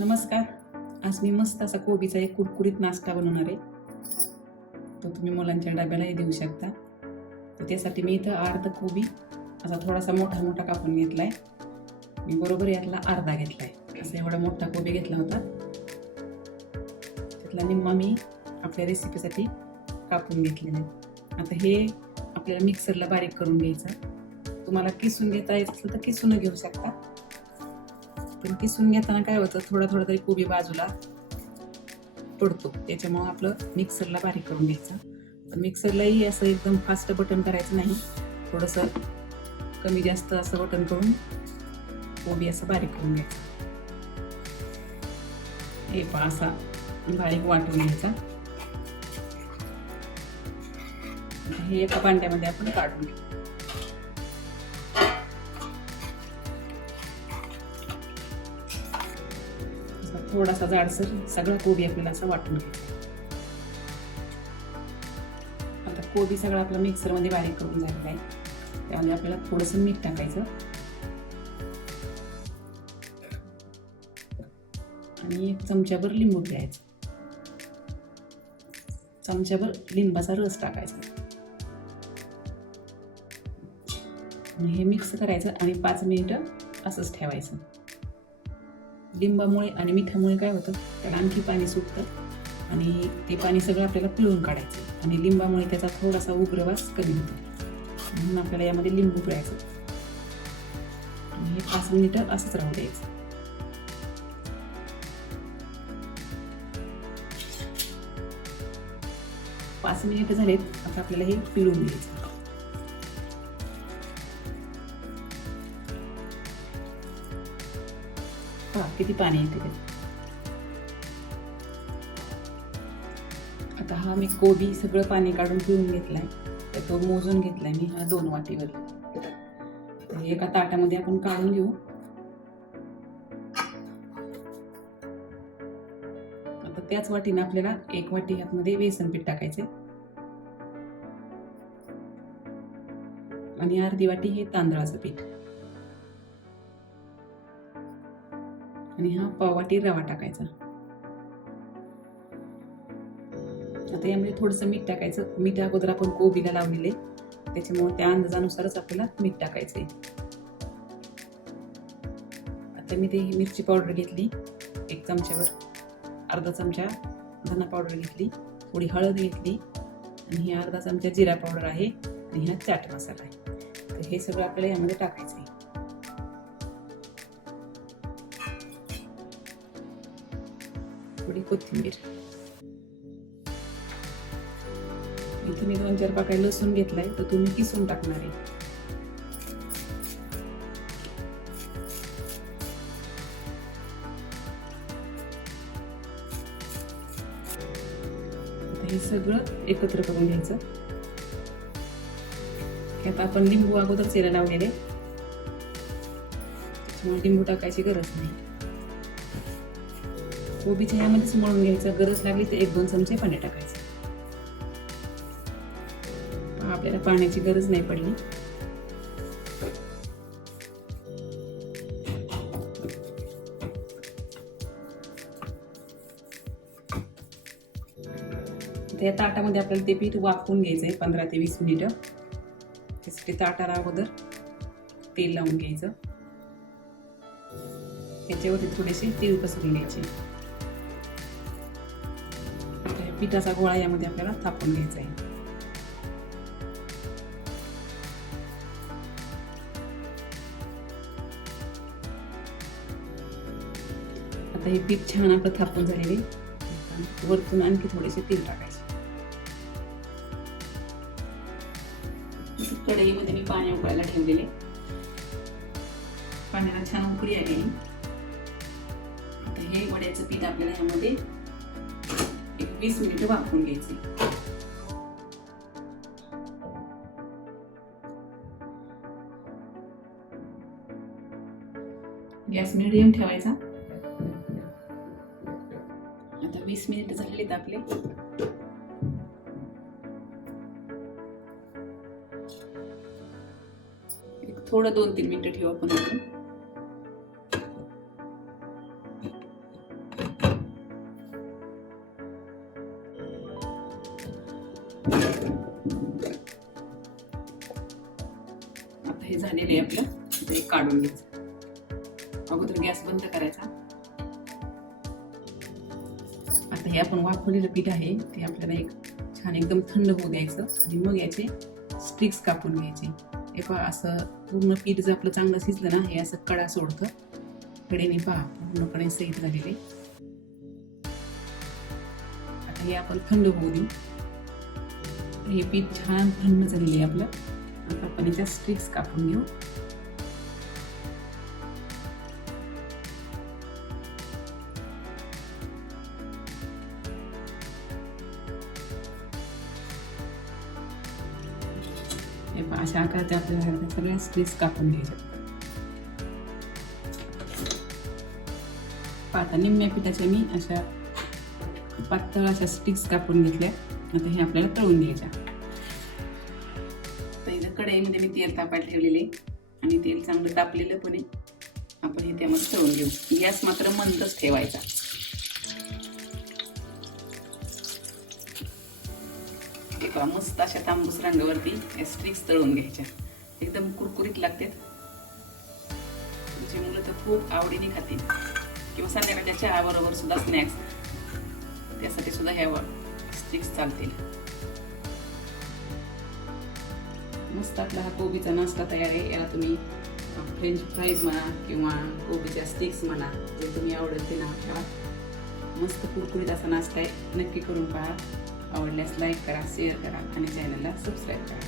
नमस्कार. आज मी मस्त असा कोबीचा एक कुरकुरीत नाश्ता बनवणार आहे. तो तुम्ही मुलांच्या डब्यालाही देऊ शकता. तर त्यासाठी मी इथं अर्धा कोबी असा थोडासा मोठा मोठा कापून घेतलाय. मी बरोबर यातला अर्धा घेतलाय. असा एवढा मोठा कोबी घेतला होता. त्यातला निम्मा मी आपल्या रेसिपीसाठी कापून घेतलेला आहे. आता हे आपल्याला मिक्सरला बारीक करून घ्यायचं. तुम्हाला किसून घेता येत असेल तर किसून घेऊ शकता. पण किसून घेताना काय होतं, थोडा थोडा तरी कोबी बाजूला पडतो. त्याच्यामुळे आपलं मिक्सरला बारीक करून घ्यायचं. पण मिक्सरलाही असं एकदम फास्ट बटन करायचं नाही, थोडंसं कमी जास्त असं बटन करून कोबी असं बारीक करून घ्यायचं. हे पहा असा बारीक वाटून घ्यायचा. हे एका भांड्यामध्ये आपण काढून घेऊ. थोडासा जाडसर सगळा कोबी आपल्याला असं वाटून घ्यायचा. आता कोबी सगळा आपला मिक्सरमध्ये बारीक करून झालेला आहे. त्यामध्ये आपल्याला थोडंसं मीठ टाकायचं आणि एक चमच्याभर लिंबू पिळायचं. चमच्याभर लिंबाचा रस टाकायचा. हे मिक्स करायचं आणि 5 मिनिटं असंच ठेवायचं. लिंबामुळे आणि मिठामुळे काय होतं, त्याला आणखी पाणी सुटतं आणि ते पाणी सगळं आपल्याला पिळून काढायचं. आणि लिंबामुळे त्याचा थोडासा उग्रवास कमी होतो. म्हणून आपल्याला यामध्ये लिंबू पिळायचं आणि हे 5 मिनिटं असंच राहू द्यायचं. पाच मिनिटं झालेत. आता आपल्याला हे पिळून घ्यायचं. किती पाणी येते ते. आता हा मी कोबी सगळं पाणी काढून पिळून घेतलाय. तर तो मोजून घेतलाय मी हा 2 वाटीवर. तर एका ताटामध्ये आपण काढून घेऊ. आता त्याच वाटीने आपल्याला 1 वाटी ह्यामध्ये बेसन पीठ टाकायचे आणि अर्धी वाटी हे तांदळाचं पीठ आणि हा पाव वाटी रवा टाकायचा. आता यामध्ये थोडंसं मीठ टाकायचं. मीठ अगोदर आपण कोबीला लावलेले, त्याच्यामुळे त्या अंदाजानुसारच आपल्याला मीठ टाकायचंय. आता मी ते मिरची पावडर घेतली 1 चमच्यावर, अर्धा चमचा धना पावडर घेतली, थोडी हळद घेतली आणि ही अर्धा चमचा जिरा पावडर आहे आणि हा चाट मसाला आहे. तर हे सगळं आपल्याला यामध्ये टाकायचं आहे. थोडी कोथिंबीर. इथे मी 2-4 पाकळ्या लसूण घेतलाय, तर तुम्ही किसून टाकणार आहे. हे सगळं एकत्र करून घ्यायचं. आता आपण लिंबू अगोदर चेरा लावलेले, त्याच्यामुळे लिंबू टाकायची गरज नाही. कोबीच्या ह्यामध्येच मळून घ्यायचं. गरज लागली तर 1-2 चमचे पाणी टाकायचं. आपल्याला पाण्याची गरज नाही पडली. त्या ताटामध्ये आपल्याला ते पीठ वाफवून घ्यायचंय 15 ते 20 मिनिटं. त्यासाठी ताटाला अगोदर तेल लावून घ्यायचं. त्याच्यावरती थोडेसे तीळ पसरून घ्यायचे. पिठाचा गोळा यामध्ये आपल्याला थापून घ्यायचा आहे. आता हे पीठ छान आपलं थापून झालेले. वरतून आणखी थोडेसे तेल टाकायचे. कढईमध्ये मी पाणी उकळायला ठेवलेले. पाण्याला छान उकळी आली. आता हे वड्याचं पीठ आपल्याला ह्यामध्ये 20 मिनिटं वाफवून घ्यायचे. गॅस मिडियम ठेवायचा. आता 20 मिनिट झालेत आपले. थोडं 2-3 मिनिटं ठेवू आपण. आता हे झालेलं आहे आपलं. आता हे काढून घ्यायचं. अगोदर गॅस बंद करायचा. आता हे आपण वाफवलेलं पीठ आहे ते आपल्याला एक छान एकदम थंड होऊ द्यायचं आणि मग याचे स्टिक्स कापून घ्यायचे. हे पहा, असं पूर्ण पीठ जर आपलं चांगलं शिजलं ना, हे असं कडा सोडतं. कडेने पहा पूर्णपणे सैल झालेले. आता हे आपण थंड होऊ देऊ. हे पीठ छान थंड झालेले आहे आपलं. आता आपण याच्या स्टिक्स कापून घेऊ. हे पहा, अशा आकाराच्या आपल्याला सगळ्या स्टिक्स कापून घ्यायच्या. आता निम्म्या पिठाच्या मी अशा पातळ अशा स्टिक्स कापून घेतल्या. आता हे आपल्याला तळून घ्यायच्या. तर इथं कढईमध्ये मी तेल तापायला ठेवलेले आणि तेल चांगलं तापलेलं पण आहे. आपण हे त्यामध्ये तळून घेऊ. गॅस मात्र मंदच ठेवायचा. एका मस्त अशा तांबूस रंगावरती या स्टिक्स तळून घ्यायच्या. एकदम कुरकुरीत लागतात. तुमची मुलं तर खूप आवडीने खातील किंवा संध्याकाळच्या चहा बरोबर सुद्धा स्नॅक्स त्यासाठी सुद्धा ह्या स्टिक्स चालतील. मस्त आपला हा कोबीचा नाश्ता तयार आहे. याला तुम्ही फ्रेंच फ्राईज म्हणा किंवा कोबीच्या स्टिक्स म्हणा, जे तुम्ही आवडेल ते नाव ठेवा. मस्त कुरकुरीत असा नाश्ता आहे. नक्की करून पहा. आवडल्यास लाईक करा, शेअर करा आणि चॅनलला सबस्क्राईब करा.